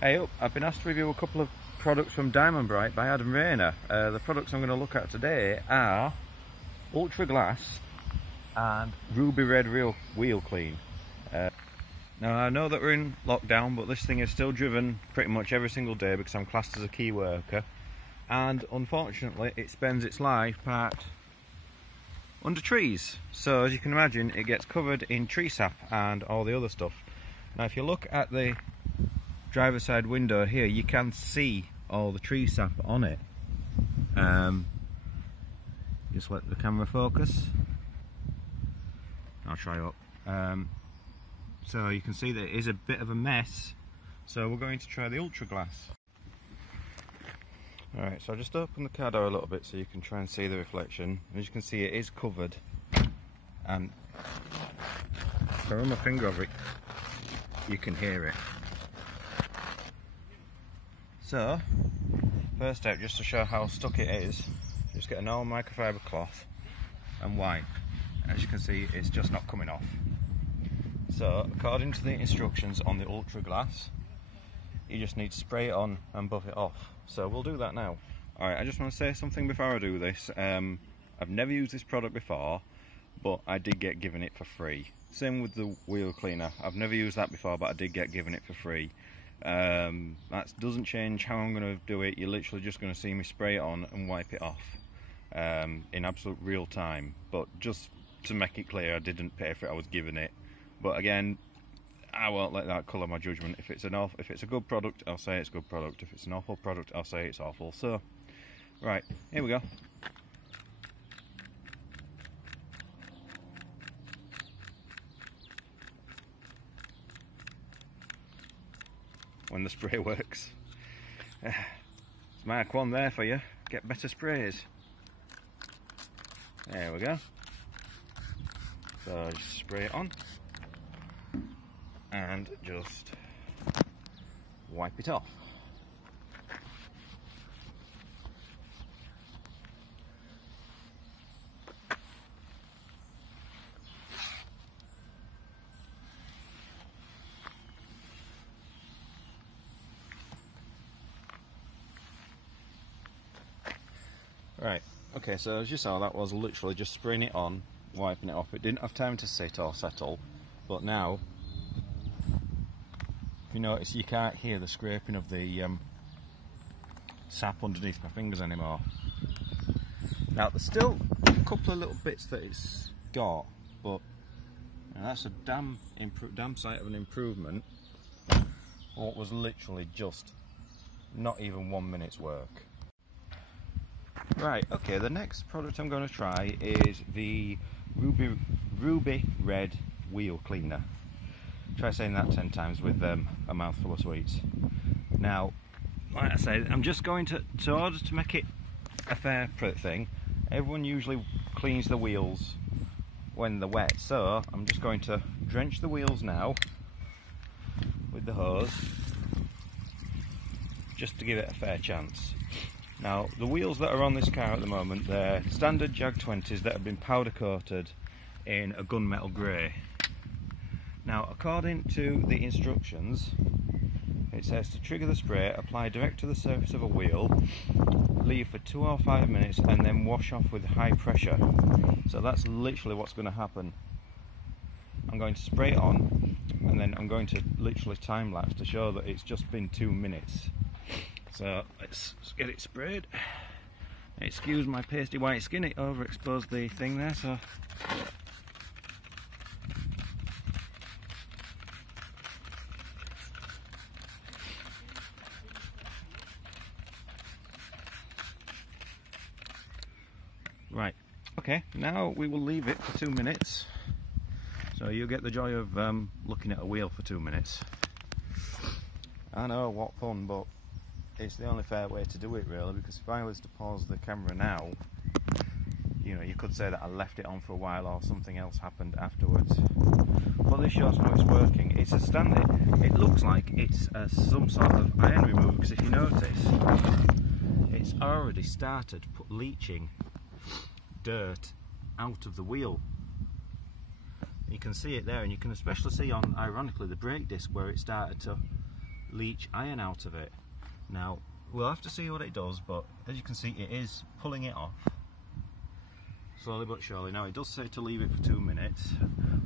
Hey up, I've been asked to review a couple of products from Diamondbrite by Adam Rayner. The products I'm going to look at today are Ultra Glass and Ruby Red Wheel Clean. Now I know that we're in lockdown, but this thing is still driven pretty much every single day because I'm classed as a key worker, and unfortunately it spends its life parked under trees. So as you can imagine, it gets covered in tree sap and all the other stuff. Now if you look at the driver's side window here, you can see all the tree sap on it. Just let the camera focus. I'll try up. So you can see that it is a bit of a mess. So we're going to try the Ultra Glass. Alright, so I'll just open the car door a little bit so you can try and see the reflection. As you can see, it is covered, and if I run my finger over it, you can hear it. So, first step, just to show how stuck it is, just get a normal microfiber cloth and wipe. As you can see, it's just not coming off. So, according to the instructions on the Ultra Glass, you just need to spray it on and buff it off. So we'll do that now. Alright, I just want to say something before I do this. I've never used this product before, but I did get given it for free. Same with the wheel cleaner. I've never used that before, but I did get given it for free. That doesn't change how I'm going to do it. You're literally just going to see me spray it on and wipe it off in absolute real time. But just to make it clear, I didn't pay for it, I was given it. But again, I won't let that colour my judgment. If it's a good product, I'll say it's a good product. If it's an awful product, I'll say it's awful. So, right, here we go. When the spray works. It's Mark 1 there for you. Get better sprays. There we go. So just spray it on and just wipe it off. Right, okay, so as you saw, that was literally just spraying it on, wiping it off. It didn't have time to sit or settle, but now, if you notice, you can't hear the scraping of the sap underneath my fingers anymore. Now, there's still a couple of little bits that it's got, but that's a damn sight of an improvement. What was literally just not even 1 minute's work. Right, okay, the next product I'm going to try is the Ruby Red Wheel Cleaner. Try saying that 10 times with a mouthful of sweets. Now, like I said, I'm just going to order to make it a fair thing, everyone usually cleans the wheels when they're wet, so I'm just going to drench the wheels now with the hose, just to give it a fair chance. Now, the wheels that are on this car at the moment, they're standard Jaaag 20s that have been powder coated in a gunmetal grey. Now, according to the instructions, it says to trigger the spray, apply direct to the surface of a wheel, leave for 2 or 5 minutes, and then wash off with high pressure. So that's literally what's going to happen. I'm going to spray it on, and then I'm going to literally time lapse to show that it's just been 2 minutes. So let's get it sprayed. Excuse my pasty white skin, it overexposed the thing there, so right, okay, now we will leave it for 2 minutes, so you'll get the joy of looking at a wheel for 2 minutes. I know, what fun, but it's the only fair way to do it really, because if I was to pause the camera now, you know, you could say that I left it on for a while or something else happened afterwards. But this shows how it's working. It's a standard, it looks like it's some sort of iron remover, because if you notice, it's already started leaching dirt out of the wheel. You can see it there, and you can especially see on, ironically, the brake disc where it started to leach iron out of it. Now we'll have to see what it does, but as you can see it is pulling it off slowly but surely. Now it does say to leave it for 2 minutes,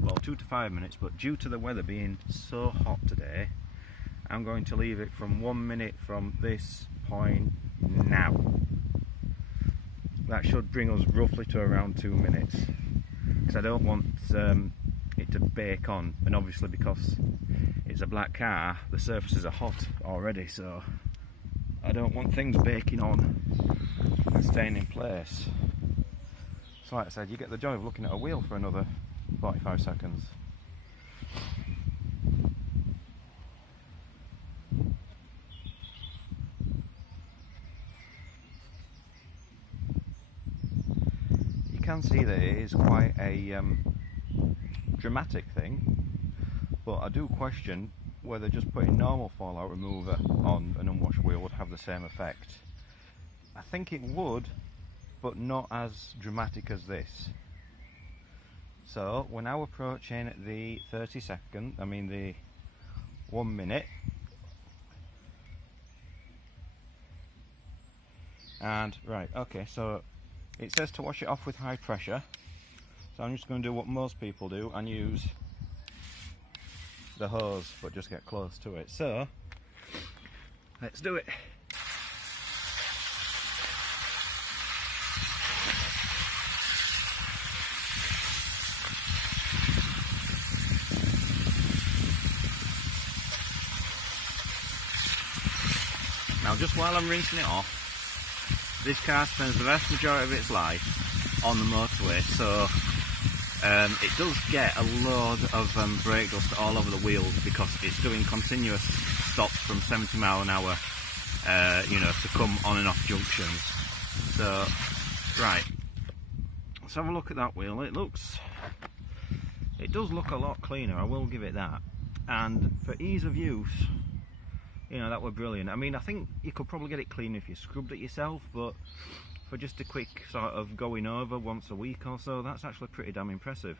well 2 to 5 minutes, but due to the weather being so hot today, I'm going to leave it from 1 minute from this point now. That should bring us roughly to around 2 minutes, because I don't want it to bake on, and obviously because it's a black car the surfaces are hot already, so I don't want things baking on and staying in place. So like I said, you get the joy of looking at a wheel for another 45 seconds. You can see that it is quite a dramatic thing, but I do question whether just putting normal fallout remover on an unwashed wheel would have the same effect. I think it would, but not as dramatic as this. So we're now approaching the 1 minute, and right, okay, so it says to wash it off with high pressure, so I'm just going to do what most people do and use the hose, but just get close to it. So let's do it. Now just while I'm rinsing it off, this car spends the vast majority of its life on the motorway, so it does get a load of brake dust all over the wheels because it's doing continuous stops from 70 mile an hour, you know, to come on and off junctions. So, right, let's have a look at that wheel. It does look a lot cleaner, I will give it that. And for ease of use, you know, that were brilliant. I mean, I think you could probably get it clean if you scrubbed it yourself, but for just a quick sort of going over once a week or so, that's actually pretty damn impressive.